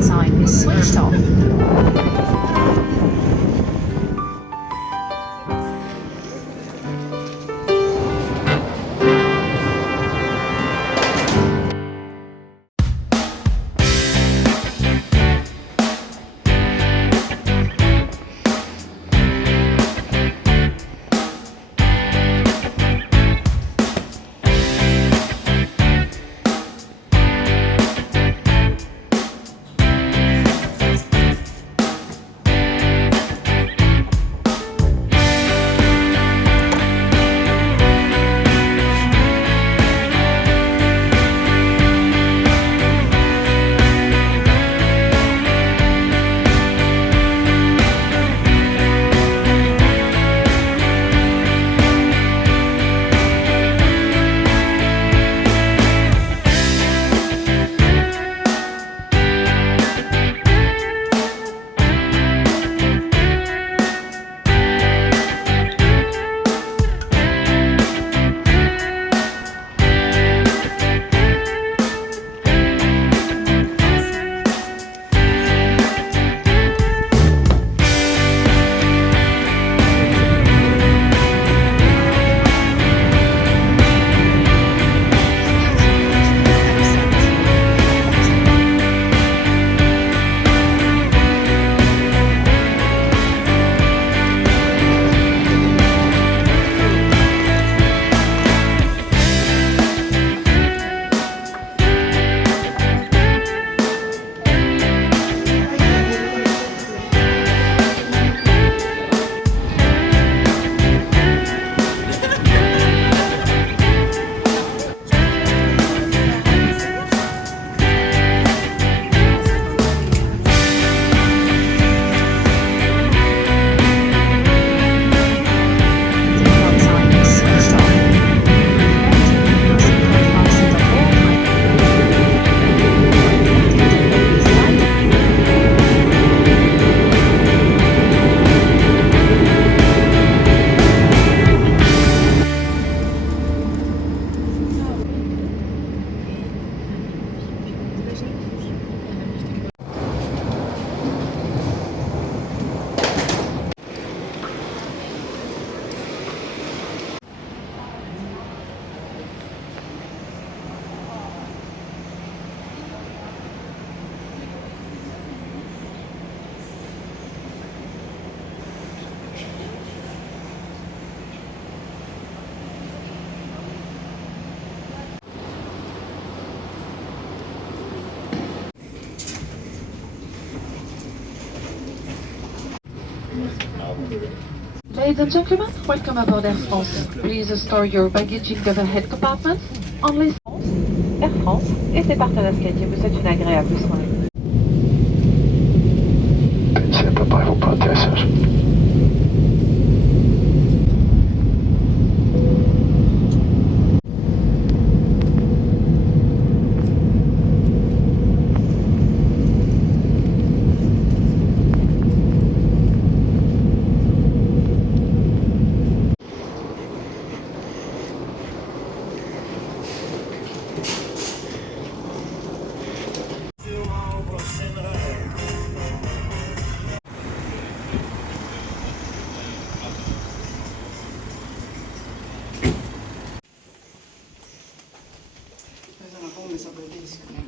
seatbelt sign is switched off. Ladies and gentlemen, welcome aboard Air France. Please store your baggage in the overhead compartments. Only Air France et ses partenaires Scadier vous souhaitent une agréable soirée. Pensei à préparer vos plats d'atterrissage.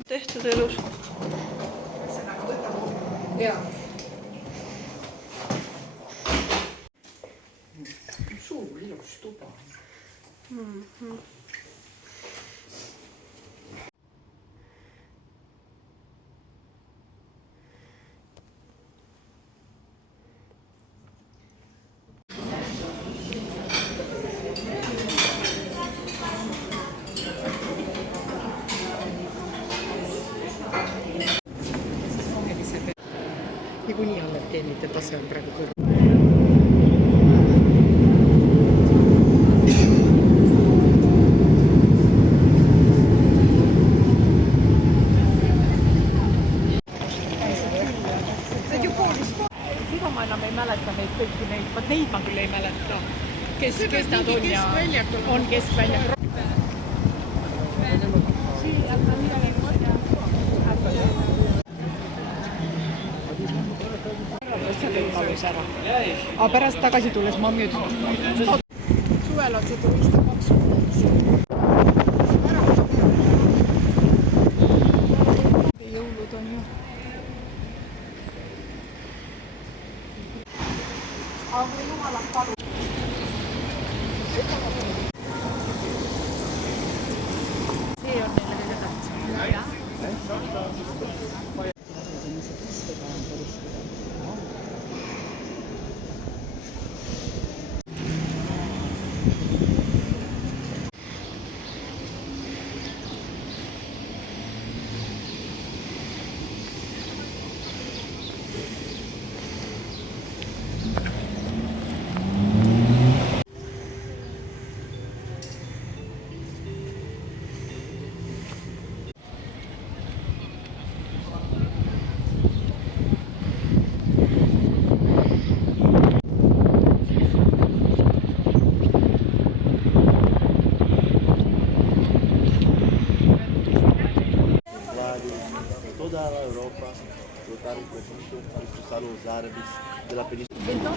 Tehtud elus. Jaa. Suur ilus tuba. Niikuinii allergeenide tase on praegu kõrge. Seda ma enam ei mäleta neid kõiki neid, vaat neid ma küll ei mäleta. Kes nad on ja on keskväljak. võimalus ära. Aga pärast tagasi tulles mammi ütles, suvel on see turist 25. Jõulud on ju. Aga jumalad palu. See on neile kõige tähtsam. Toda a Europa lutaram com os expulsaram os árabes pela Península.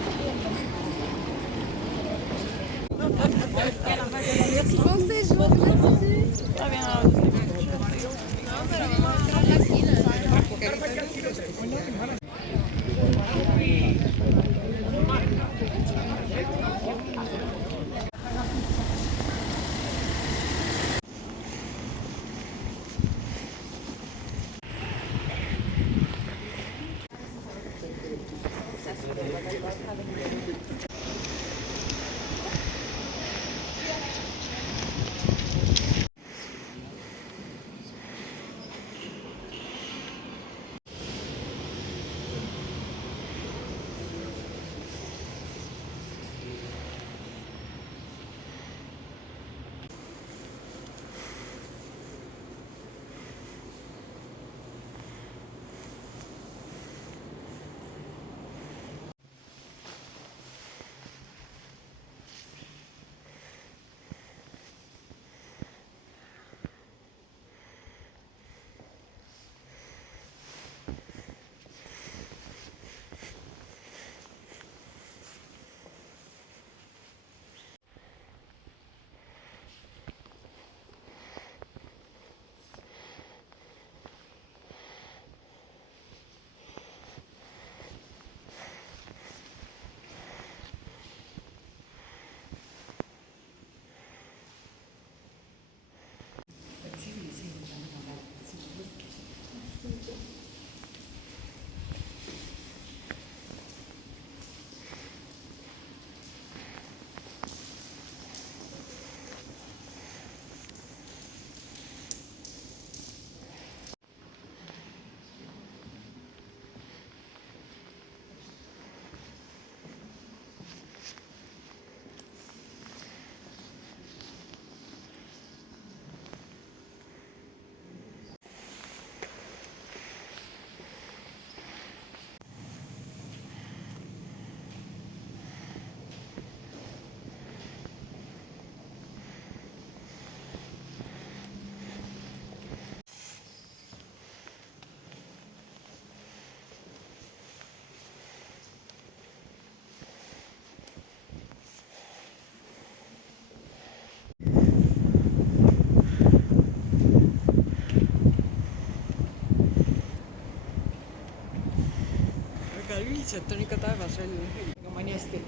Üldiselt on ikka taevas veel. Ega ma nii hästi.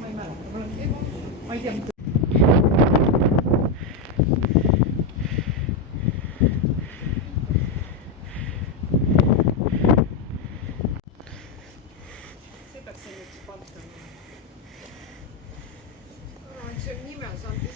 Ma ei mäleta. Ma ei tea. See peaks see nüüd pantama. See on nime saanud.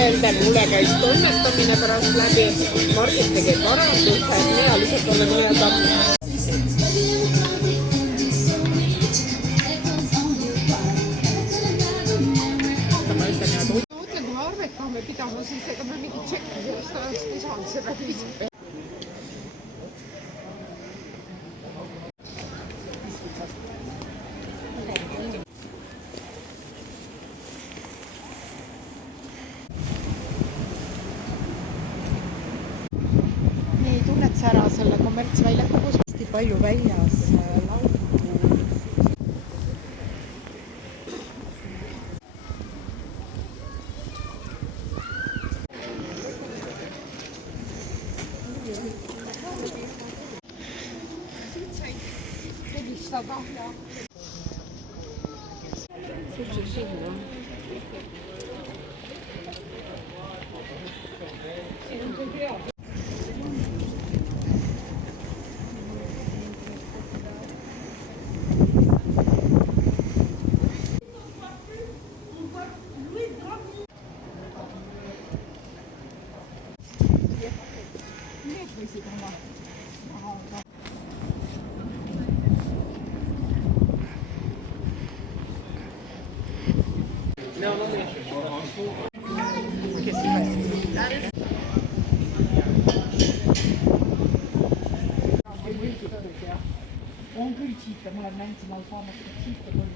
Öelda mulle käis toimetamine pärast läbi. Margit tegi paranduse, et mina lihtsalt olen öelda. Ma ütlen, et arvetame pidama, siis ega me mingit tšekki sellest ajast ei saanud, seda viis. Nii, tunned sa ära selle kommertsväljaku, kus hästi palju väljas laudu. Helistada ja sinna. Need võisid oma kes on küll siite, ma olen näinud, ma olen saamas siite.